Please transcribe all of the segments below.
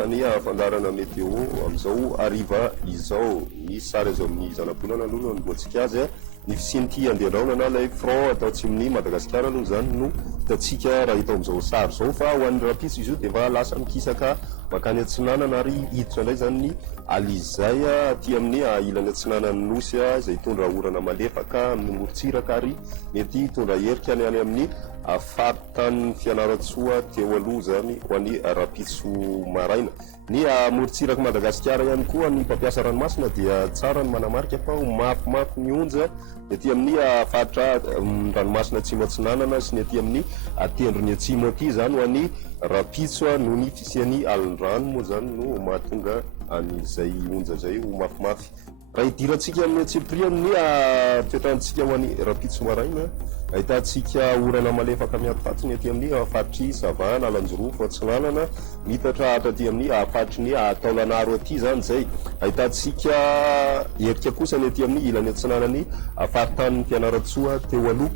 resaka ny fandarana météo amizao ariva izao ny sary azo amin'ny zanabolana aloha no mboatsika azy ny fisinity andehanao na lay front atao atsimon'ny Madagasikara aloha zany no hitantsika raha hita amizao sary zao fa ho an'ny rapitso izy io dia efa lasa mikisaka makany Atsinanana ary hiditra indray zany ny alizay aty amin'ny ilany Atsinanany nosy izay hitondra orana malefaka amin'ny morotsiraka ary mety hitondra herika any amin'ny faritany Fianaratsoa teo aloha zany ho an'ny rapitso maraina. Ny morotsiraka Madagasikara ihany koa ny mpampiasa ranomasina dia tsara ny manamarika fa mafimafy ny onja ety amin'ny faritra ranomasina atsimo Atsinanana sy ny ety amin'ny tendrony atsimo aty zany ho an'ny rapitso noho ny fisian'ny alondrano moa zany no mahatonga an'izay onja zay ho mafimafy. Raha hidirantsika amin'ny Atsipri amin'ny toetrantsika ho an'ny rapitso maraina ahitantsika orana malefaka miatifatsiny ety amin'ny faritry Savana, Alanjorofo, Atsinanana mitatra atraty amin'ny faritry ny Taolagnaro aty zany zay. Ahitantsika herika kosa ny ety amin'ny ilany Atsinanany faritany Fianaratsoa teo aloha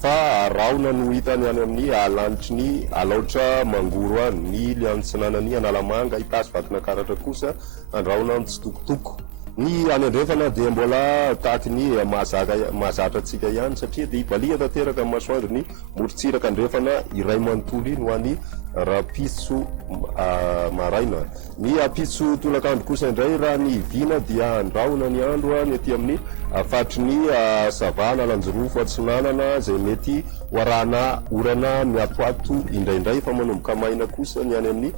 fa raona no hitany any amin'ny lanitry ny alaotra Mangoro any ny ilany Atsinanany Analamanga itasy Vatinakaratra kosa andraona mitsitokotoko. Ny any andrefana dia mbola tahaky ny mahazatra antsika ihany satria dia ibalia tanteraka amin'ny masoandro ny morotsiraka andrefana iray manontolo iny ho an'ny rapitso maraina. Ny rapitso tolakandro kosa indray raha ny vina dia andraona ny andro ny ety amin'ny faritry ny Savana, Alanjorofo, Atsinanana izay mety hoarahana orana miatoato indraindray fa manomboka maina kosa ny any amin'ny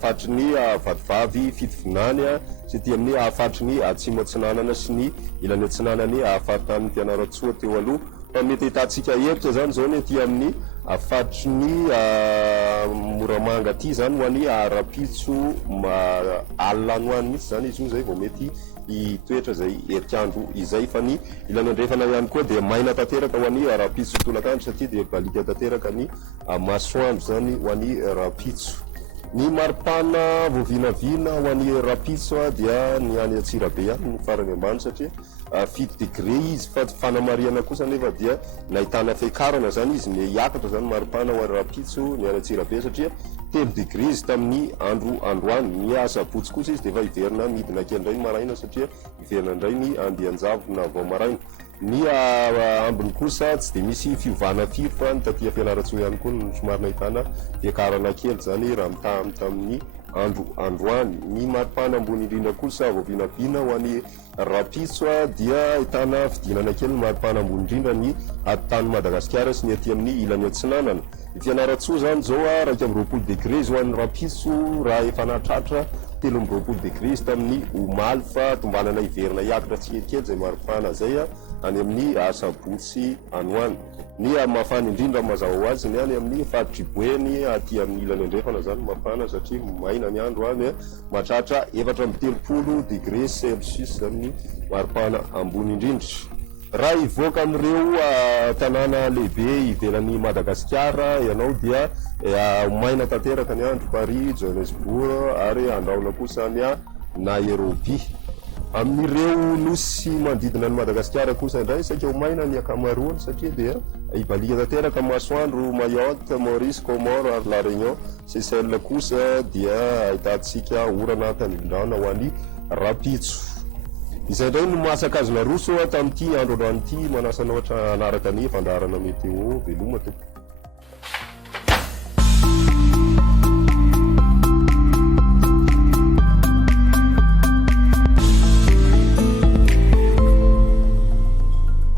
faritry ny Vatovavy, Fitovinany sy ety amin'ny faritry ny Atsimo Atsinanana sy ny ilany Atsinanany faritany Fianaratsoa teo aloha fa mety hitantsika heritra zany zao ny ety amin'ny faritry ny Moramanga aty zany ho an'ny rapitso alina any ho any mihitsy zany izy io zay vao mety hitoetra zay herikandro izay fa ny ilany andrefana ihany koa dia maina tanteraka ho an'ny rapitso tolakandro satria dia balika tanteraka ny masoandro zany ho an'ny rapitso. Ny maripana voavinavina ho an'ny rapitso dia ny any Atsirabe any no farany ambany satria 7 degré izy fa fanamariana kosa nefa dia nahitana fiakarana zany izy ny hiakatra zany maripana ho an'ny rapitso ny any Atsirabe satria 3 degré izy tamin'ny androany ny sabotsy kosa izy dia efa hiverina midina kely indray maraina satria hiverina indray ny andianjavona vao maraina. Ny ambiny kosa tsy dia misy fiovana firy fa ny tatia Fianaratsoa ihany koa no somary nahitana fiakarana kely zany raha mitaha tamin'ny androany. Ny maripana ambony indrindra kosa voavinavina ho an'ny rapitso dia ahitana fidinana kely ny maripana ambony indrindra ny tany Madagasikara sy ny ety amin'ny ilany Atsinanana. Ny Fianaratsoa zany zao 20 degré izy ho an'ny rapitso raha efa nahatratra 20 degré izy tamin'ny omaly fa tombanana hiverina hiakatra tsikely zay maripana zay any amin'ny sabotsy anoany. Ny mafana indrindra mazava ho azy ny any amin'ny faritry Boeny aty amin'ny ilany andrefana zany mafana satria maina ny andro any mahatratra 430 degré Celsius amin'ny maripana ambony indrindra. Raha hivoaka amin'ireo tanàna lehibe ivelan'ny Madagasikara ianao dia maina tanteraka ny andro Paris, Johannesburg ary andraona kosa ny Nairobi. Amin'ireo nosy manodidina ny Madagasikara kosa indray saika ho maina ny akamaroany satria dia ibalia tanteraka masoandro Mayotte, Maurice, Comore ary La Réunion. Seychelles kosa dia ahitantsika orana tanindrona ho an'ny rapitso. Izay indray no mahasaka azo naroso tamin'ity andro androany ity manasa anao anaraka ny fandarana météo veloma tompoko.